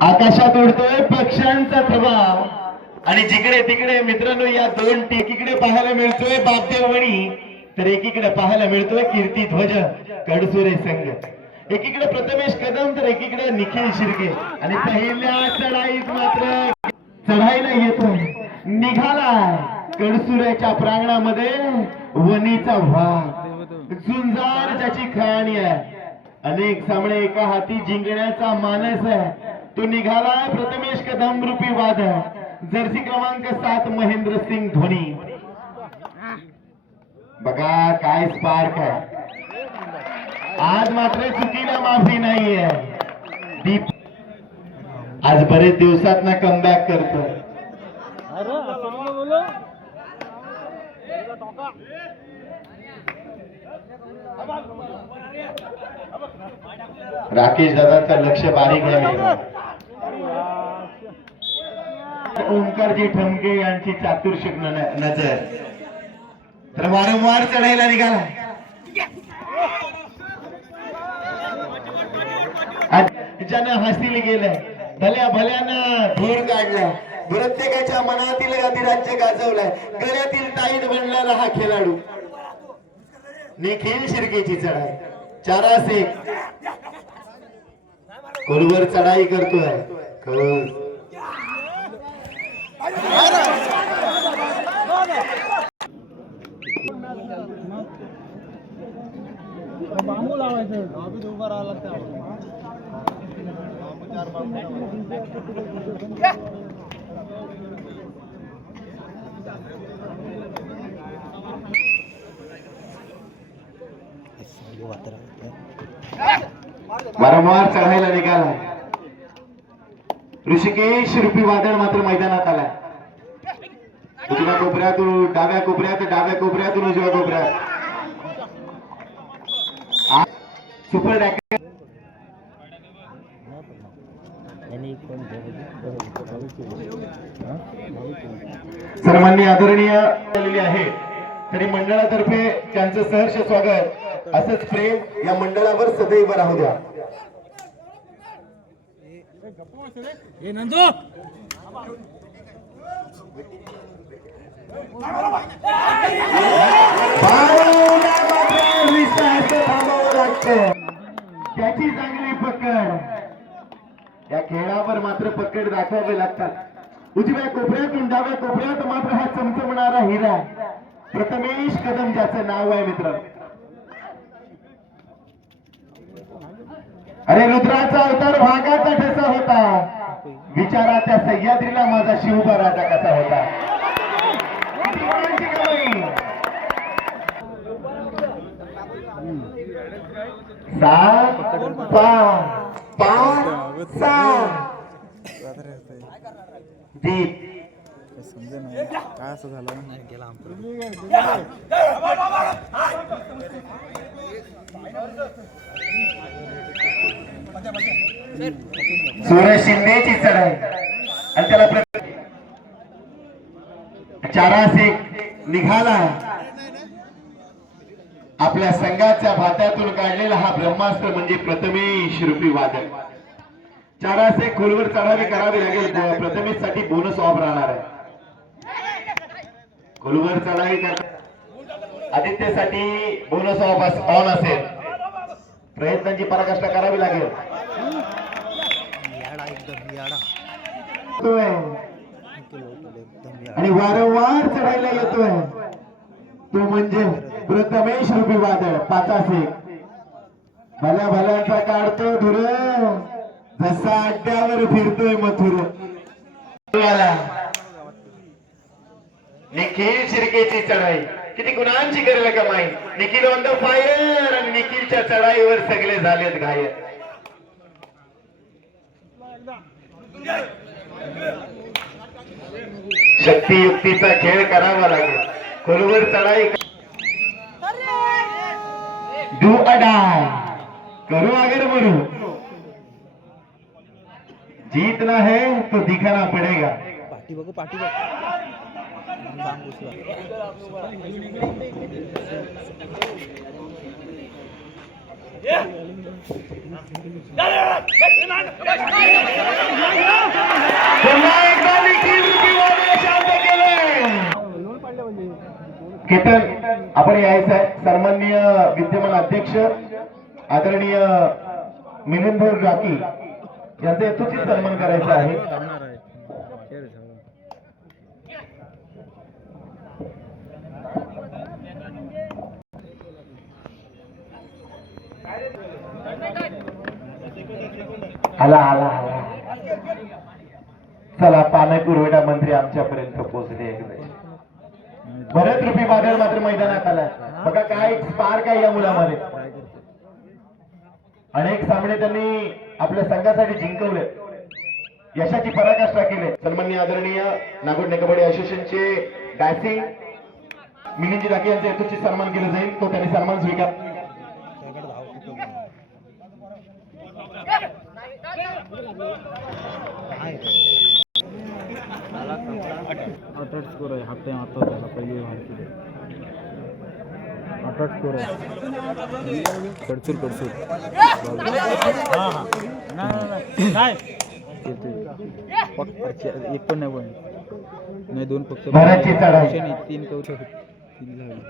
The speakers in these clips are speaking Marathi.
आकाशात उडतोय पक्ष्यांचा थवा आणि जिकडे तिकडे मित्रांनो या दोन एकीकडे पाहायला मिळतोय बापदेवणी तर एकीकडे पाहायला मिळतोय कीर्ती ध्वज कडसुरे संघ. एकीकडे प्रथमेश कदम तर एकीकडे निखिल शिर्के आणि पहिल्या चढाईत मात्र चढाईला येतोय निघाला कडसुऱ्याच्या प्रांगणामध्ये वनीचा वाघ झुंजार ज्याची कहाणी आहे. अनेक सामने एका हाती जिंकण्याचा मानस आहे. तो निघाला प्रथमेश कदम रूपी वाद जर्सी क्रमांक 7 महेंद्र सिंग धोनी. बघा काय स्पार्क आहे आज मात्र चुकीला माफी नाहीये. दीप आज बरेच दिवसात ना कमबॅक करतो. राकेश दादाचं लक्ष बारीक आहे. ओंकारजी ठमके यांची चातुर्षक नजर तर वारंवार चढायला निघाला. ज्यानं हासिल गेलंय भल्या भल्यानं धूर काढलाय प्रत्येकाच्या मनातील गादिराज्य गाजवलाय. गळ्यातील ताईत बनलेला हा खेळाडू निखिल शिर्केची चढाई 4 खोलवर चढाई करतोय. बांबू लावायचं उभा राहावं लागतं. वारंवार चढायला निघाला. ऋषिकेश रूपी वादळ मात्र मैदानात आलाय. उजव्या कोपऱ्यातून डाव्या कोपऱ्यात डाव्या कोपऱ्यातून उजव्या कोपऱ्यात सुपर डॅकर सर्वांनी आदरणीय केलेली आहे. तरी मंडळातर्फे त्यांचं सहर्ष स्वागत असंच प्रेम या मंडळावर सदैव राहू द्या. त्याची चांगली पकड या खेळावर मात्र पकड दाखवावे लागतात. उजव्या कोपऱ्यातून डाव्या कोपऱ्यात मात्र हा चमचमणारा हिरा प्रथमेश कदम ज्याचं नाव आहे मित्र. अरे रुद्राचा अवतार भागाचा ठसा होता विचारा त्या सह्याद्रीला माझा शिवबा राजा कसा होता. दीप समजा नाही काय असं झालं गेला सूरज शिंदेची चढाई आणि त्याला 4 निघाला. आपल्या संघाच्या भात्यातून काढलेला हा ब्रह्मास्त्र म्हणजे प्रथमेश रूपी वादळ. 4 खोलवर चढावी करावी लागेल. प्रथमेश साठी बोनस ऑफ राहणार आहे. खोलवर चढावी आदित्यसाठी बोनस ऑफ ऑन असेल. प्रयत्नांची पराकाष्ठा करावी लागेल. आणि वारंवार चढायला येतोय तो म्हणजे प्रथमेश रूपी वादळ. 5 भल्या भल्यांचा काढतो धुर जसा अड्ड्यावर फिरतोय मथुर. निखिल शिर्केची चढाई किती गुणांची करेल कमाई. निखिल ऑन द फायर आणि निखिलच्या चढाईवर सगळे झालेत घायल. शक्ती युक्तीचा खेळ करावा लागेल. खोलवर चढाई डू अडाय करो अगर मरू जीतना है तो दिखाना पड़ेगा. पाठी बघ पाठी बघ पुन्हा एकदा निखिल रुपीवाले शांत केलंय. केतन आपण यायचं आहे. सन्माननीय विद्यमान अध्यक्ष आदरणीय मिलिंद राठी यांचा यथोचित सन्मान करायचा आहे. धावणार आहे खेळ झाला. आला आला आला. चला पाणी पुरवठा मंत्री आमच्यापर्यंत पोहोचले. बरेच रुपये बादल मात्र मैदानात आलाय. बघा काय स्पार्क आहे या मुलामध्ये. अनेक सामने त्यांनी आपल्या संघासाठी जिंकवले, यशाची पराकाष्ठा केली. सन्माननीय आदरणीय नागोड कबड्डी असोसिएशनचे डायसिंग मिलिंद राठी यांचा यथोचित सन्मान केला जाईल. तो त्यांनी सन्मान स्वीकार. आठ स्कोर आहे. हाफ टाइम आता झाला पहिली भारतीय 8 स्कोर आहे. कडसूर एक पण नाही दोन फक्त बऱ्याचशी चढाई. 3 कवच 3 लावले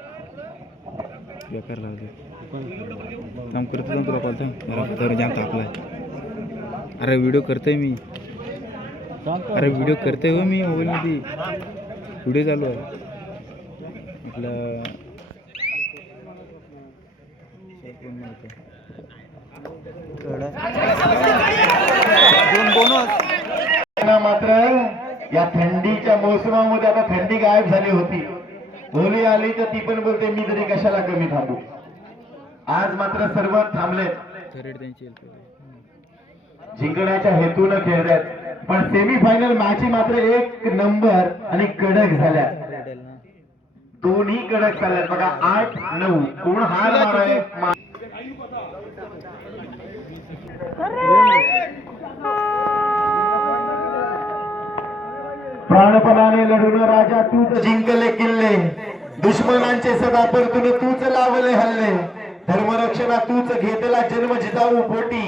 बेकार लावले. काम करतो जाऊन तुला कॉल तर जाम तापलाय. अरे व्हिडिओ करतोय मी. अरे व्हिडिओ करतोय हो मी मोबाईलमध्ये. व्हिडिओ चालू आहे आपलं. मात्र या थंडीच्या मोसमामध्ये आता थंडी गायब झाली होती. होली आली तर ती पण बोलते मी तरी कशाला कमी थांबू. आज मात्र सर्व थांबले. जिंकण्याच्या हेतून खेळतात. पण सेमीफायनल मॅच मात्र एक नंबर आणि कडक झाल्या. दोन्ही कडक झाल्यात. बघा 8-9 कोण हार माराय. प्राणपणाने लढून राजा तूच जिंकले किल्ले. दुश्मनांचे सदा परतून तूच लावले हल्ले. धर्मरक्षणा तूच घेतला जन्म जिजाऊ पोटी.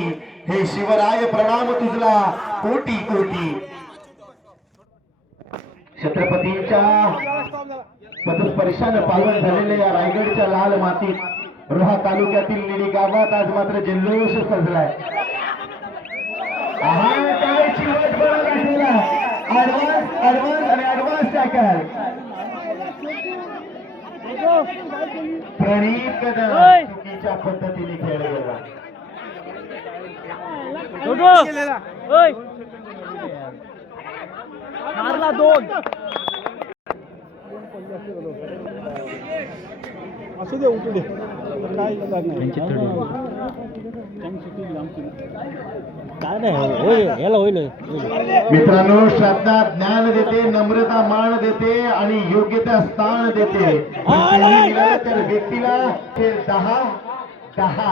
हे शिवराय प्रणाम तुझला कोटी कोटी. छत्रपतींच्या पदस्पर्शाने पावन झालेल्या या रायगडच्या लाल मातीत रोहा तालुक्यातील निडी गावात आज मात्र जल्लोष सजलाय. काय चिवट बघायला. ऍडव्हान्स आणि ऍडव्हान्स टॅकल. प्रणीत चुकीच्या पद्धतीने खेळ गेला. मारला 2 असू दे उठू दे. काय मित्रांनो श्रद्धा ज्ञान देते, नम्रता मान देते आणि योग्यता स्थान देते. तर व्यक्तीला 10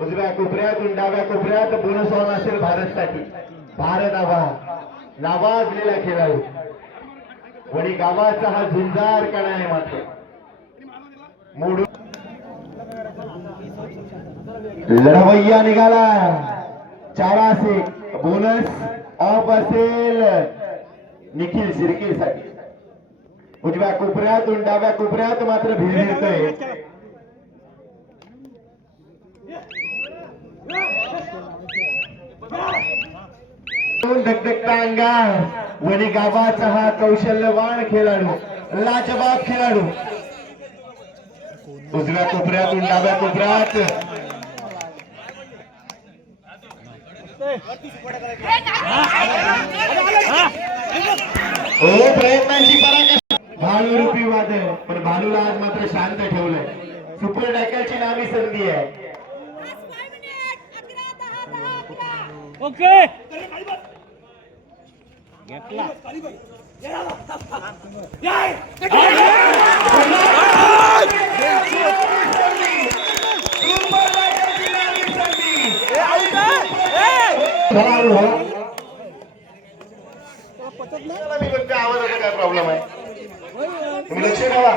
उजव्या कोपऱ्यातून डाव्या कोपऱ्यात बोनस ऑन असेल भारतसाठी. भारत नावाजलेला खेळाडू वणी गावाचा हा झुंजार कणा आहे. मात्र मोडून लढवय्या निघाला. 4 बोनस ऑफ असेल निखिल शिर्केसाठी. उजव्या कोपऱ्यातून डाव्या कोपऱ्यात मात्र भिरभिरतोय. धगधगता अंगार वणी गावाचा हा कौशल्यवान खेळाडू, लाजवाब खेळाडू. उजव्या कोपऱ्यातून डाव्या कोपऱ्यात प्रयत्नांची पराकाष्ठा. भालू रूपी वादळ. पण भालूला आज मात्र शांत ठेवलंय. सुपर टॅकलची नावी संधी आहे. ओके आवाजाचा काय प्रॉब्लेम आहे तुम्ही लक्ष ठेवा.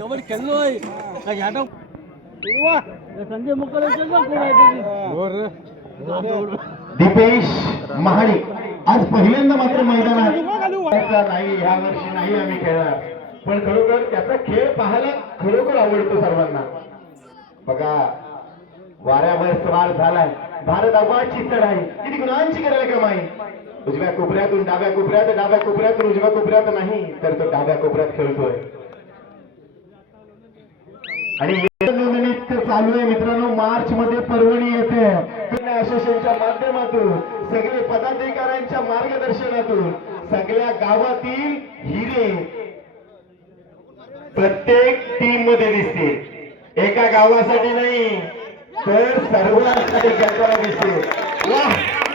कबड्डी खेळलोय संजय मुक्काला दीपेश महाडिक आज पहिल्यांदा मात्र मैदानात नाही, ह्या वर्षी नाही आम्ही खेळणार, पण खरोखर त्याचा खेळ पाहायला खरोखर आवडतो सर्वांना. बघा वाऱ्यावर स्वार झालाय भारत, आव्हाची चढाई किती गुणांची करायला कमाई. उजव्या कोपऱ्यातून डाव्या कोपऱ्यात, डाव्या कोपऱ्यातून उजव्या कोपऱ्यात नाही तर तो डाव्या कोपऱ्यात खेळतोय. आणि नोंदणी चालू आहे मित्रांनो. मार्च मध्ये परभणी येते असोसिएशनच्या माध्यमातून सगळे पदाधिकाऱ्यांच्या मार्गदर्शनातून सगळ्या गावातील हिरे प्रत्येक टीम मध्ये दिसतील. एका गावासाठी नाही तर सर्वांसाठी खेळताना दिसते. वाह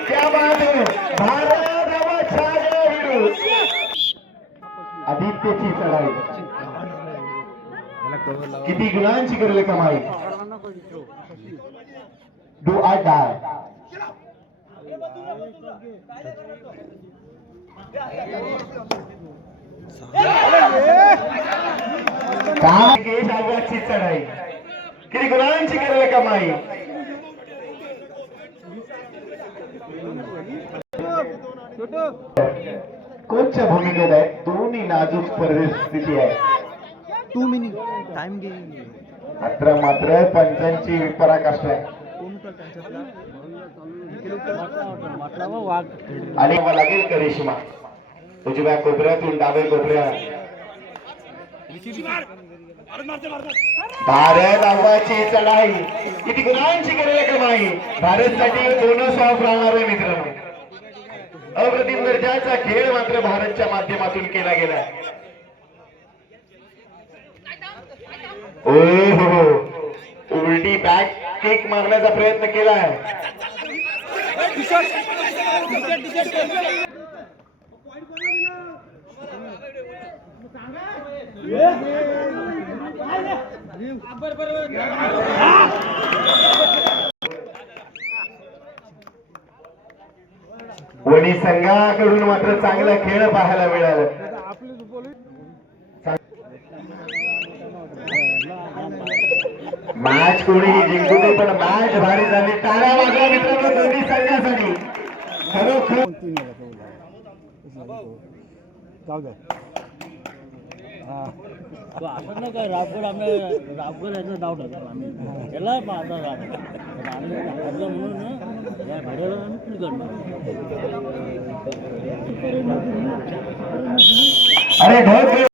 क्या बात है. भारत आदित्यची चढाई किती गुणांची करेल कमाई. डू आर डाय. आव्हाची चढाई किती गुणांची करेल कमाई. कोचच्या भूमिकेत आहे. दोन्ही नाजूक परिस्थिती आहे. 2 मिनिट टाइम घे. मात्र पंचांची पराकाष्ठा आहे. आणि लागेल करिश्मा उजव्या कोपऱ्यातून डाव्या कोपऱ्यात. भारत आव्हाची चढाई किती गुणांची करेल कमाई. भारतसाठी बोनस ऑफ राहणार आहे मित्रांनो. अप्रतिम दर्जाचा खेळ मात्र भारतच्या माध्यमातून केला गेला. हो उलटी बॅक किक मारण्याचा प्रयत्न केला आहे. वणी संघाकडून मात्र चांगला खेळ पाहायला मिळाला. मॅच कोणीही जिंकू दे पण मॅच भारी झाली. टाळ्या वाजवा मित्रांनो दोन्ही संघासाठी. खरोखर जाऊ दे. असं नाही काय राबगड याचं नाव टाकतो आम्ही त्याला पाहता आम्ही हरलं म्हणून या भाड्याला आम्ही करणार. अरे ढोक